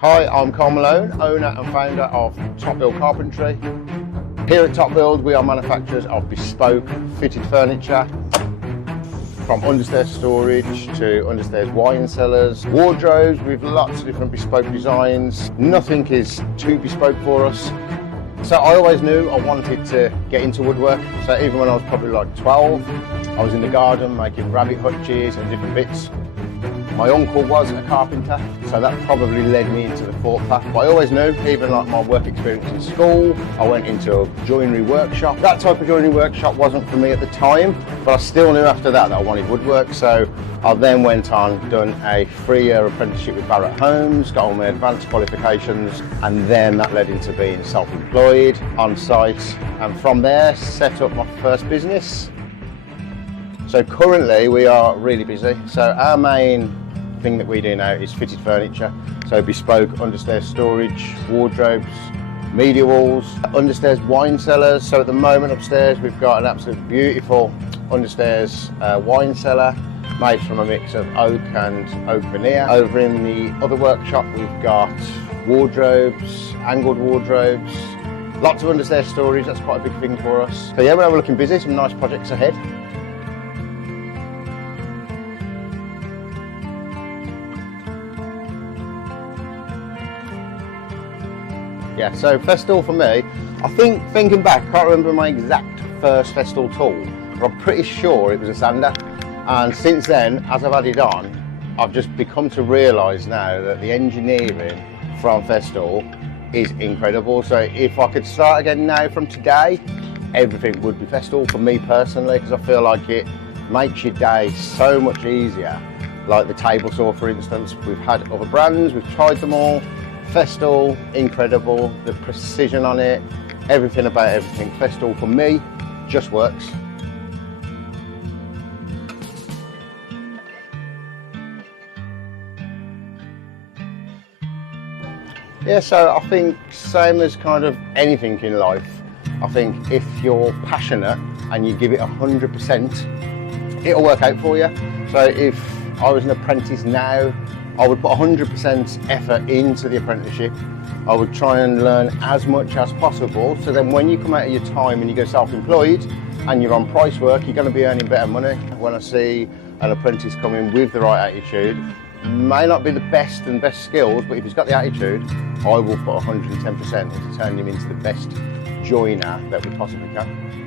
Hi, I'm Karl Malone, owner and founder of TopBuild Carpentry. Here at TopBuild, we are manufacturers of bespoke fitted furniture, from understairs storage to understairs wine cellars, wardrobes with lots of different bespoke designs. Nothing is too bespoke for us. So I always knew I wanted to get into woodwork. So even when I was probably like 12, I was in the garden making rabbit hutches and different bits. My uncle was a carpenter, so that probably led me into the thought path. But I always knew, even like my work experience in school, I went into a joinery workshop. That type of joinery workshop wasn't for me at the time, but I still knew after that I wanted woodwork. So I then went on, done a 3-year apprenticeship with Barratt Homes, got all my advanced qualifications, and then that led into being self-employed on site. And from there, set up my first business. So currently we are really busy. So our main thing that we do now is fitted furniture. So bespoke understairs storage, wardrobes, media walls, understairs wine cellars. So at the moment upstairs we've got an absolutely beautiful understairs wine cellar made from a mix of oak and oak veneer. Over in the other workshop we've got wardrobes, angled wardrobes, lots of understairs storage. That's quite a big thing for us. So yeah, we're looking busy, some nice projects ahead. Yeah, so Festool for me, I think thinking back, I can't remember my exact first Festool tool, but I'm pretty sure it was a sander. And since then, as I've added on, I've just become to realise now that the engineering from Festool is incredible. So if I could start again now from today, everything would be Festool for me personally, because I feel like it makes your day so much easier. Like the table saw, for instance, we've had other brands, we've tried them all. Festool, incredible, the precision on it, everything about everything. Festool for me just works. Yeah, so I think same as kind of anything in life, I think if you're passionate and you give it 100%, it'll work out for you. So if I was an apprentice now, I would put 100% effort into the apprenticeship. I would try and learn as much as possible, so then when you come out of your time and you go self-employed and you're on price work, you're going to be earning better money. When I see an apprentice come in with the right attitude, may not be the best and best skills, but if he's got the attitude, I will put 110% into turning him into the best joiner that we possibly can.